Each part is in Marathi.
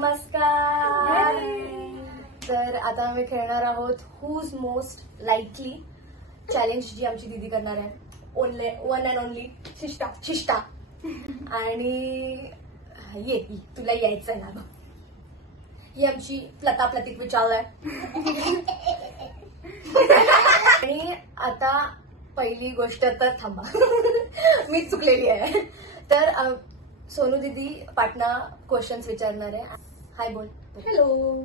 नमस्कार. तर आता आम्ही खेळणार आहोत हुज मोस्ट लाईकली चॅलेंज, जी आमची दीदी करणार आहे. One and only Shishta. आणि ये तुला यायचं ना गं. ही आमची प्रतीक विचारलाय. आणि आता पहिली गोष्ट तर थांबा, मी चुकलेली आहे. तर सोनू दीदी पाटणा क्वेश्चन्स विचारणार आहे. हाय बोल. हॅलो.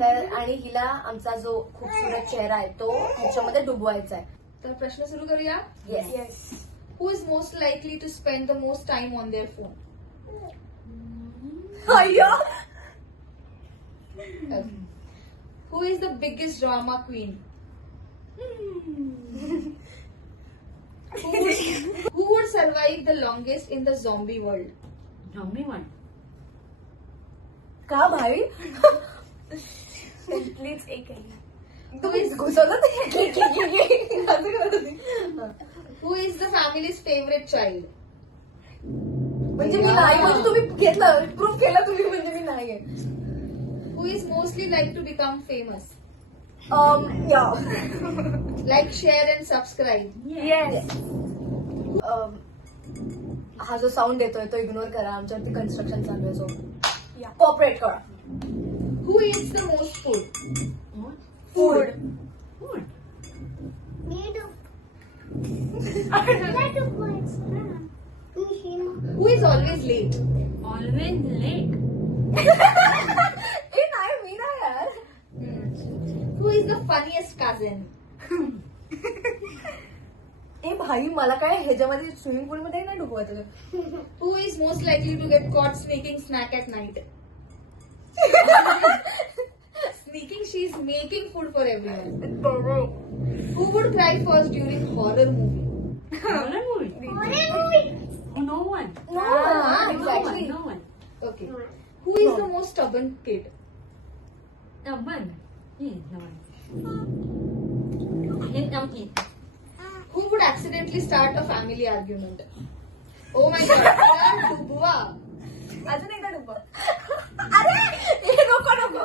तर आणि हिला आमचा जो खूपसूरत चेहरा आहे तो ह्याच्यामध्ये डुबवायचा आहे. तर प्रश्न सुरू करूया. Yes. Who is most likely to spend the most time on their phone? अय्यो. Who is the biggest drama queen? Who would survive the longest in the zombie world? का भाई? प्लीज एक आहे. तुम्ही घुसवलं Who is the family's favorite child? म्हणजे मी नाही, म्हणजे तुम्ही घेतलं, प्रूफ केलं तुम्ही, म्हणजे मी नाही आहे. Who is mostly like to become famous? Like, share and subscribe. Yes. हा जो साऊंड येतोय तो इग्नोर करा, आमच्यावरती कन्स्ट्रक्शन चालू आहे. सो या. कॉपरेट करा. Who eats the most food? Food. Who is always late? ए नाही, मी नाही यार. Who is the funniest cousin? ए भाई, मला काय ह्याच्यामध्ये स्विमिंग पूल मध्ये नाही डुबवायचं. Who is most likely to get caught sneaking snack at night? Sneaking, she's making food for everyone. Who would cry first during horror movie? No one. Exactly. No one. Okay. Who is the most stubborn kid? No one. Who would accidentally start a family argument? Oh my god. Dubwa. अजून एकदा डुबवा. अरे हे नको.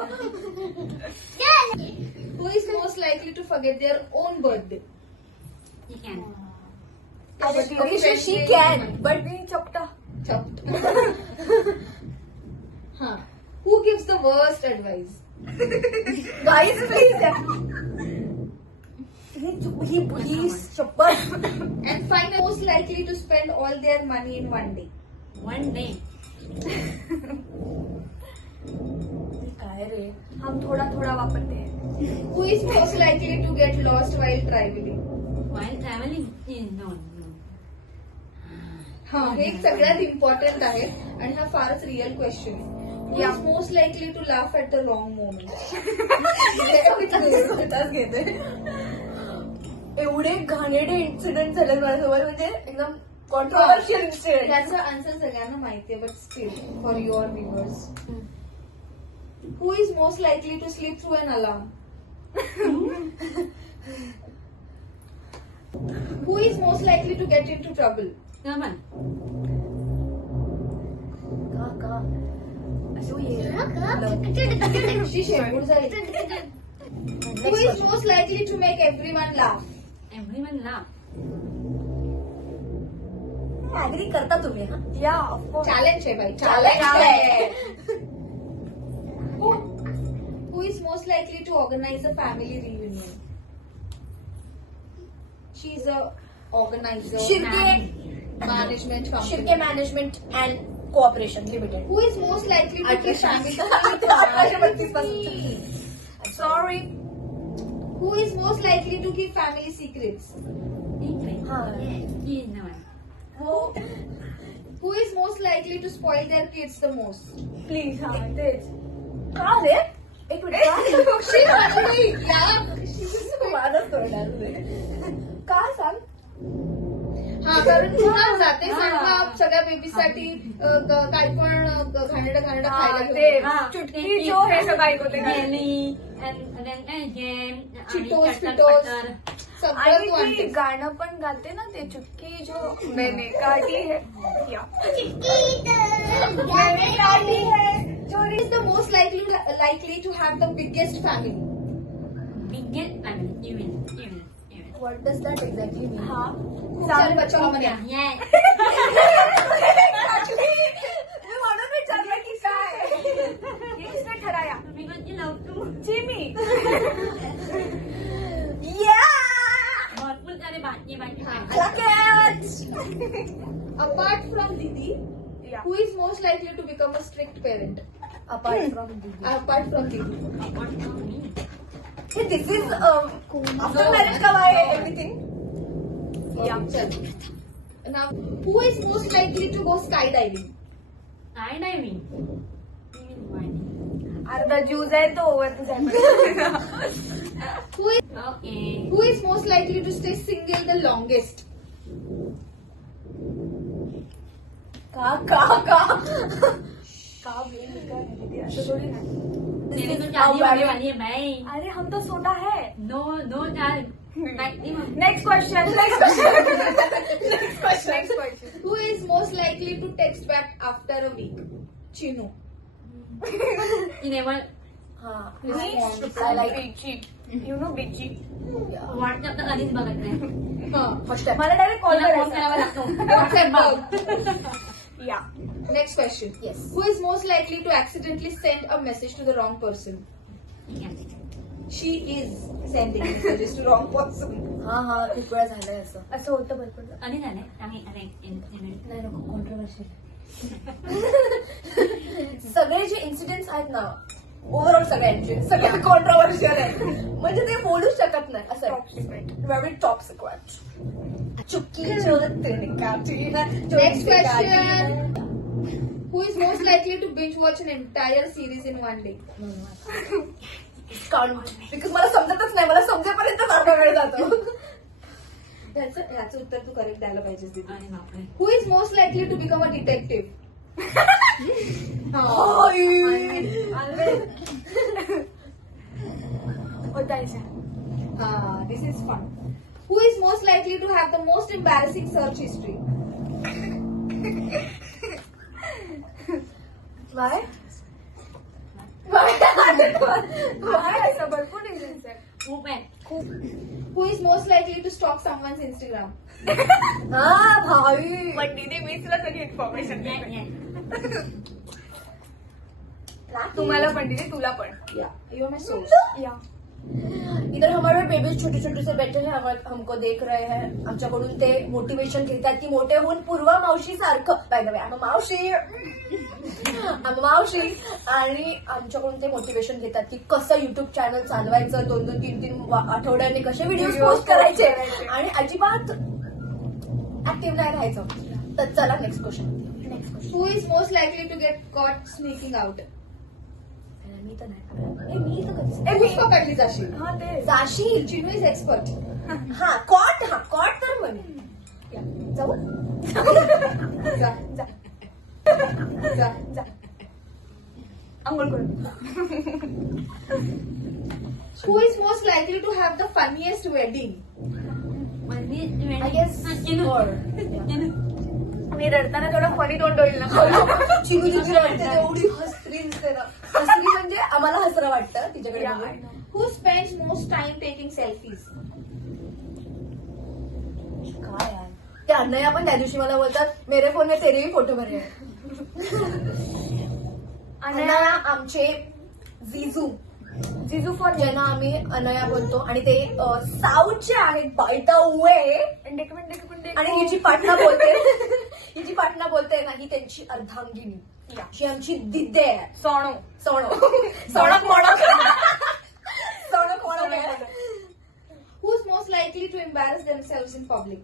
Who is most likely to forget their own birthday? Okay, she can, but we chapta. Chopped. Huh. Who gives the worst advice? Guys, please. He शपथ. And finally, most likely to spend all their money in one day. One day. काय रे? हम थोड़ा थोड़ा वापरते हैं. Who is most likely to get lost while traveling? While traveling? No. हा, हे एक सगळ्यात इम्पॉर्टंट आहे आणि हा फारच रिअल क्वेश्चन आहे. Who is most likely to laugh at the wrong moment? स्वतःच घेते. एवढे घाणेरडे इन्सिडेंट झाले माझ्यासोबत, म्हणजे एकदम कॉन्ट्रोवर्शियल इन्सिडेंट. त्याचा आन्सर सगळ्यांना माहितीये, but still for your viewers. Who is most likely to sleep through an alarm? Who is most likely to get into trouble? No one. का असं ये. She शेंबूड जाईल. Who is most likely to make everyone laugh? Everyone laugh. Agree करता तुम्ही? हा, Yeah, of course. चॅलेंज आहे बाई, Challenge चॅलेंज आहे. आहे. Who is most likely to organize a family reunion? She's a organizer. Management company. Shirke management and cooperation limited. Who is most likely to keep family? Sorry. Who is most likely to keep family secrets? No one. Who is most likely to spoil their kids the most? Please. हा तेच. का रे? एक मिनिट. She already, yeah. माझंच तोडणार रे. का सांग? हा, कारण पुन्हा जाते सांगा सगळ्या बेबीसाठी काय पण घाणेरडं खायला घेऊन. चुटकी जो हे सगळं ऐकवते. And then jam. Cheetos, Cheetos. सगळं आणि तू ती आणतेस. गाणं पण गाते ना ते चुटकी जो मैंने काटी है या मैंने काटी है Who is the most likely to have the biggest family? Biggest family. Even. What does that exactly mean? हा चल बच्चों मध्ये. Yes. मी म्हणून विचारलं की काय ये किसने ठराया Because you love to. Jimmy भरपूर सारे भाजी भाजी Apart from Didi, या who is most likely to become a strict parent? Apart from दीदी. Apart from Didi. This is after marriage कब आहे एव्हरीथिंग. या चल. Now, who is most likely to go skydiving? काय नाही मी अर्धा ज्यूस आहे तो वरती जायचं. Okay Who is most likely to stay single the longest? का बोल काय दीदी असं थोडी नाही. तेरे तो शादी होने वाली है भाई अरे हम तो छोटा है. नो चार maximum next question next question Who is most likely to text back after a week? Chinu. Enable हा I like बिची यू नो बिची. व्हॉट्सअप तर कधीच बघत नाही फर्स्ट टाइम. मला डायरेक्ट कॉल तिला फोन करायचा. करावा लागतो या Next question. Yes. Who is most likely to accidentally send a message to the wrong person? She is sending messages to wrong person. हा खूप वेळा झालंय असं. असं होतं भरपूर. कधी झालंय सांग अरे नाही नको कॉन्ट्रोवर्शियल. सगळे जे इन्सिडेंट्स आहेत ना ओव्हरऑल सगळ्यांचे सगळे कॉन्ट्रोवर्शियल आहेत. म्हणजे ते बोलू शकत नाही असं top secret. Very top secret. चुकी जो तेने काटी ना. Next question. Who is most likely to binge watch an entire series in one day? Because मला समजतच नाही. मला समजेपर्यंत अर्धा वेळ जातो. ह्याचं उत्तर तू करेक्ट द्यायला पाहिजेस दीदी. अरे बापरे Who is most likely to become a detective? होतायचा. This is fun. Who is most likely to have the most embarrassing search history? Why? काय असं भरपूर रिझन्स आहेत. खूप आहे Who is most likely to stalk someone's Instagram? हा भाई. पण दीदी मीच तुला सगळी इन्फॉर्मेशन Yes, देते. yes. तुम्हाला पण दीदी तुला पण. Yeah, you are my source. या इधर हमारे बेबीज छोटे छोटे से बैठे हैं. हमको देख रहे हैं. आमच्याकडून ते मोटिवेशन घेतात की मोठे होऊन पूर्वा मावशी सारखं. बाय द वे आम मावशी आणि आमच्याकडून ते मोटिवेशन घेतात की कसं युट्यूब चॅनल चालवायचं. 2-2, 3-3 आठवड्याने कसे व्हिडिओ पोस्ट करायचे आणि अजिबात ऍक्टिव्ह नाही राहायचं. तर चला next question. Who is most likely to get caught sneaking out? मी तर नाही. मी तर कधीच तूच पकडली जाशील. हा ते जाशील. Chinu is expert. हा कॉट तर म्हणे. जाऊ. जा जा जा. जा आंघोळ करू. Who is most likely to have the funniest wedding? I guess or मी रडताना थोडं फनी तोंड होईल ना. चिमू दिदी वाटते एवढी हसरी दिसते ना. हसरी म्हणजे आम्हाला हसरं वाटतं तिच्याकडे Yeah, I बघून. know. Who spends most time taking selfies? काय यार. ते अण्णया पण त्या दिवशी मला बोलतात मेरे फोन में तेरे ही फोटो भरे हैं. अण्णया आमचे जिजू फॉर ज्यांना आम्ही अनया बोलतो आणि ते साऊथचे आहेत बाय द वे. आणि ही जी पाटणा बोलते ना ही त्यांची अर्धांगिनी. ही आमची दिदे आहे. सोणो मोणक आहे. Who's most likely to embarrass themselves in public?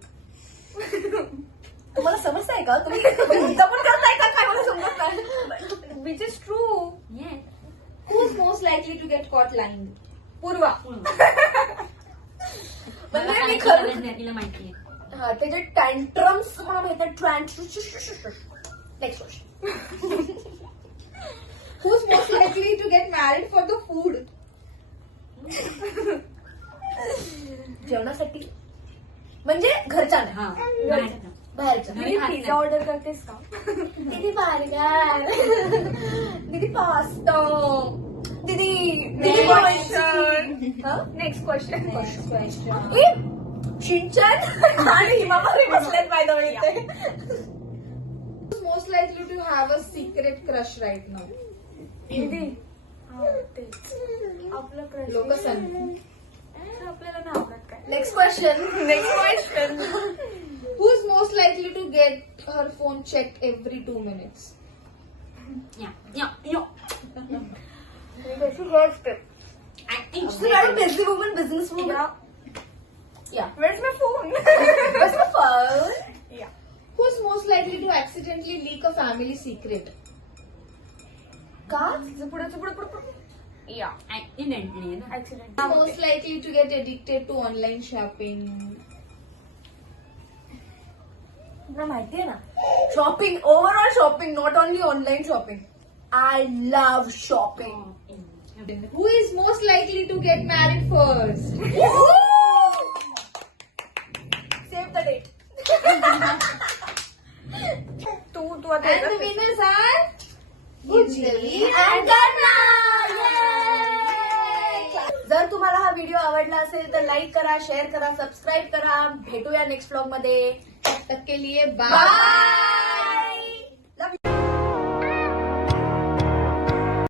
तुम्हाला समजताय का? तुम्ही जपून करताय का काय? मला समजत नाही. Which is true. Yes. Who's most likely to get caught lying? पूर्वा. मला म्हणजे मी काहीच खरं गरज नाही, तिला माहिती आहे. हा ते जे टँट्रम्स मला माहित आहे. Next question. Who's most likely to get married for the food? जेवणासाठी म्हणजे घरच्या नाही, हा बाहेरचं. बाहेरच्या. घरी खात पिझ्झा ऑर्डर करतेस का? दीदी बर्गर, दीदी पास्ता, दीदी दीदी नेक्स्ट क्वेश्चन. शिंचन आणि हिमामारी बसलेत बाय द वे इथे. Most likely to have a secret crush right now. दीदी आपलं crush. लोकसन. आपल्याला नाही आवडत काय? Next question. Who is most likely to get her phone checked every 2 minutes? या, या, या. कशी hairstyle. Acting. Busy woman, business woman. Yeah. Where's my phone? Where's my phone? Yeah. Who is most likely to accidentally leak a family secret? का? पुढे. Yeah. Accidentally ना. Accident. Who is most likely to get addicted to online shopping? तुला माहितीये ना, shopping, overall shopping, not only online shopping. I love shopping. Who is most likely to get married first? Save the date. तू And the winners are Anjali and Karna. Yay! जर तुम्हाला हा व्हिडिओ आवडला असेल तर लाईक करा, शेअर करा, सबस्क्राईब करा. भेटूया नेक्स्ट व्लॉग मध्ये. तब तक के लिए बाय.